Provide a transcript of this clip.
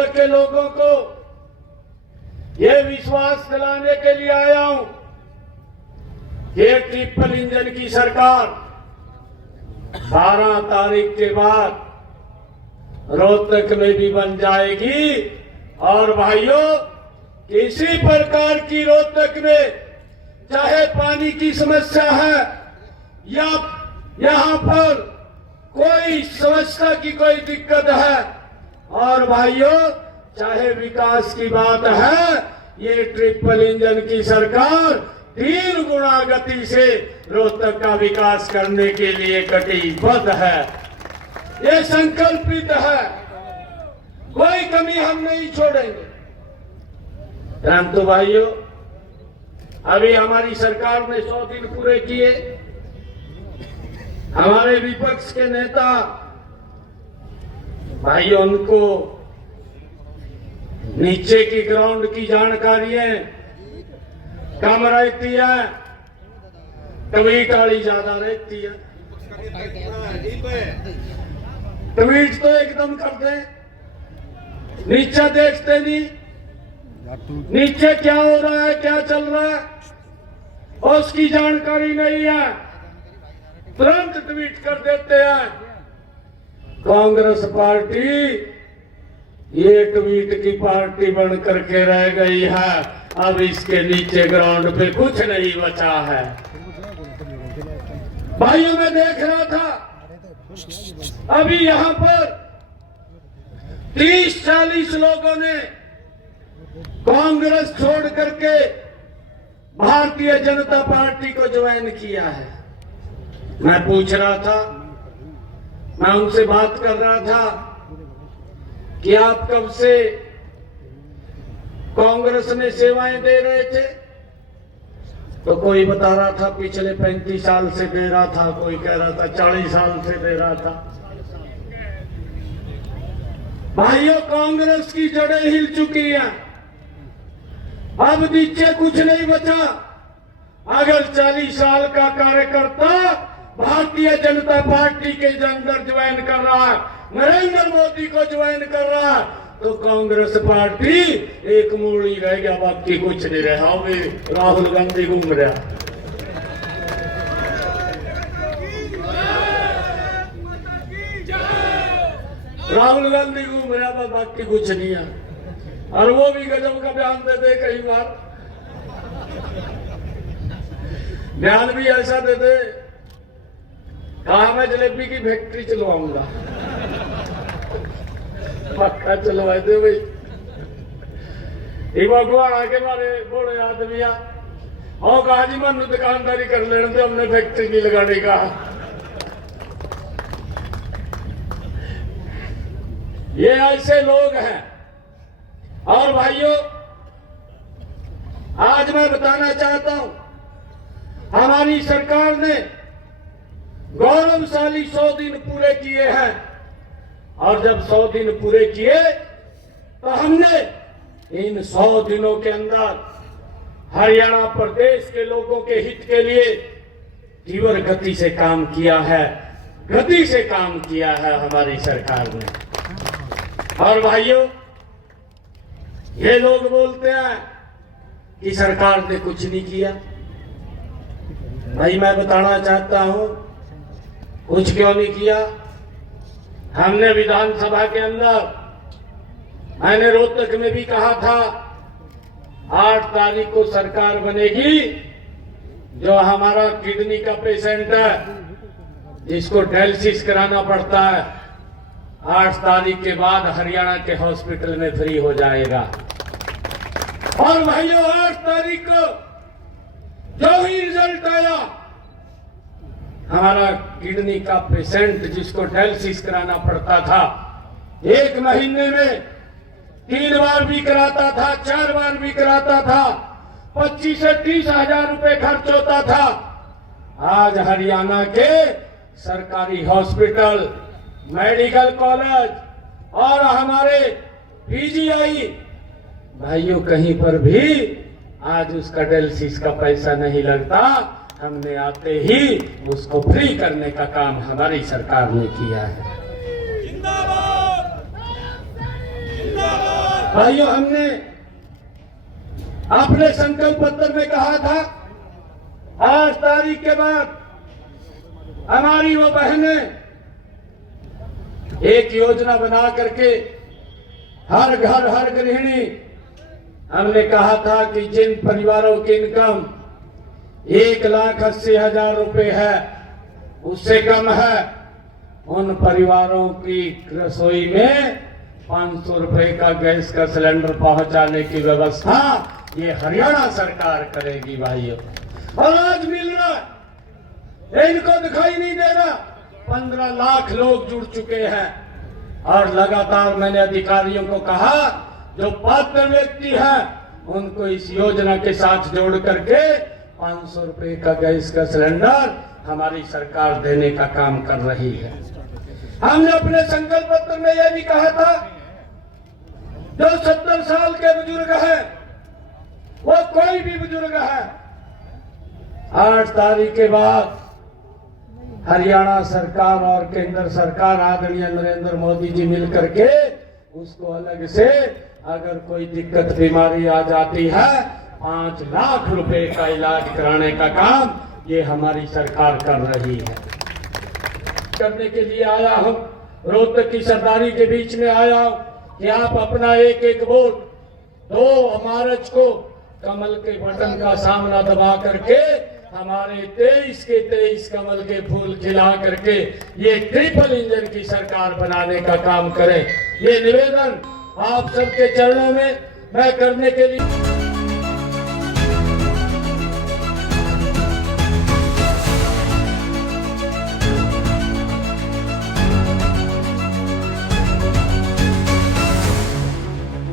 रोहतक के लोगों को ये विश्वास दिलाने के लिए आया हूं कि ट्रिपल इंजन की सरकार 12 तारीख के बाद रोहतक में भी बन जाएगी। और भाइयों, किसी प्रकार की रोहतक में चाहे पानी की समस्या है या यहां पर कोई समस्या की कोई दिक्कत है, और भाइयों चाहे विकास की बात है, ये ट्रिपल इंजन की सरकार 3 गुना गति से रोहतक का विकास करने के लिए कटिबद्ध है, ये संकल्पित है, कोई कमी हम नहीं छोड़ेंगे। परंतु भाइयों, अभी हमारी सरकार ने 100 दिन पूरे किए। हमारे विपक्ष के नेता भाइयों, उनको नीचे की ग्राउंड की जानकारियां कम रहती है, ट्वीट वाली ज्यादा रहती है। ट्वीट तो एकदम करते हैं, नीचे देखते नहीं, नीचे क्या हो रहा है, क्या चल रहा है उसकी जानकारी नहीं है, तुरंत ट्वीट कर देते हैं। कांग्रेस पार्टी ये ट्वीट की पार्टी बन करके रह गई है, अब इसके नीचे ग्राउंड पे कुछ नहीं बचा है। भाइयों, मैं देख रहा था अभी यहां पर 30-40 लोगों ने कांग्रेस छोड़ करके भारतीय जनता पार्टी को ज्वाइन किया है। मैं पूछ रहा था, मैं उनसे बात कर रहा था कि आप कब से कांग्रेस में सेवाएं दे रहे थे? तो कोई बता रहा था पिछले 35 साल से दे रहा था, कोई कह रहा था 40 साल से दे रहा था। भाइयों, कांग्रेस की जड़ें हिल चुकी हैं, अब नीचे कुछ नहीं बचा। अगर 40 साल का कार्यकर्ता भारतीय जनता पार्टी के अंदर ज्वाइन कर रहा है, नरेंद्र मोदी को ज्वाइन कर रहा है, तो कांग्रेस पार्टी एक मूड़ी रह गया, बाकी कुछ नहीं रहा। वे राहुल गांधी घूम रहा, राहुल गांधी घूम रहा, बाकी कुछ नहीं है। और वो भी गजब का बयान दे दे, कई बार बयान भी ऐसा दे दे, कहा मैं जलेबी की फैक्ट्री चलवाऊंगा। पक्का चलवा दे भाई। भगवान आके मारे बड़े आदमी और कहा जी मन दुकानदारी कर लेने दे, हमने फैक्ट्री नहीं लगाने का। ये ऐसे लोग हैं। और भाइयों, आज मैं बताना चाहता हूं, हमारी सरकार ने गौरवशाली 100 दिन पूरे किए हैं, और जब 100 दिन पूरे किए तो हमने इन 100 दिनों के अंदर हरियाणा प्रदेश के लोगों के हित के लिए तीव्र गति से काम किया है, गति से काम किया है हमारी सरकार ने। और भाइयों, ये लोग बोलते हैं कि सरकार ने कुछ नहीं किया। भाई, मैं बताना चाहता हूं कुछ क्यों नहीं किया। हमने विधानसभा के अंदर, मैंने रोहतक में भी कहा था 8 तारीख को सरकार बनेगी, जो हमारा किडनी का पेशेंट है जिसको डायलिसिस कराना पड़ता है, 8 तारीख के बाद हरियाणा के हॉस्पिटल में फ्री हो जाएगा। और भाइयों, 8 तारीख को जो ही रिजल्ट आया, हमारा किडनी का पेशेंट जिसको डायलिसिस कराना पड़ता था, 1 महीने में 3 बार भी कराता था, 4 बार भी कराता था, 25 से 30 हजार रुपए खर्च होता था। आज हरियाणा के सरकारी हॉस्पिटल, मेडिकल कॉलेज और हमारे पीजीआई, भाइयों, कहीं पर भी आज उसका डायलिसिस का पैसा नहीं लगता। हमने आते ही उसको फ्री करने का काम हमारी सरकार ने किया है। जिंदाबाद, जिंदाबाद। भाइयों, हमने अपने संकल्प पत्र में कहा था 8 तारीख के बाद हमारी वो बहनें एक योजना बना करके हर घर हर गृहिणी, हमने कहा था कि जिन परिवारों की इनकम 1,80,000 रुपए है, उससे कम है, उन परिवारों की रसोई में 500 रुपए का गैस का सिलेंडर पहुंचाने की व्यवस्था ये हरियाणा सरकार करेगी भाइयों। और आज मिल रहा है, इनको दिखाई नहीं दे रहा। 15 लाख लोग जुड़ चुके हैं और लगातार मैंने अधिकारियों को कहा जो पात्र व्यक्ति हैं उनको इस योजना के साथ जोड़ करके 500 रुपए का गैस का सिलेंडर हमारी सरकार देने का काम कर रही है। हमने अपने संकल्प पत्र में यह भी कहा था जो 70 साल के बुजुर्ग हैं, वो कोई भी बुजुर्ग है, 8 तारीख के बाद हरियाणा सरकार और केंद्र सरकार आदरणीय नरेंद्र मोदी जी मिल करके उसको अलग से अगर कोई दिक्कत बीमारी आ जाती है 5 लाख रुपए का इलाज कराने का काम ये हमारी सरकार कर रही है। करने के लिए आया हूं, रोहतक की सरदारी के बीच में आया हूं कि आप अपना एक एक वोट 2 मार्च को कमल के बटन का सामना दबा करके हमारे 23 के 23 कमल के फूल खिला करके ये ट्रिपल इंजन की सरकार बनाने का काम करें। ये निवेदन आप सबके चरणों में मैं करने के लिए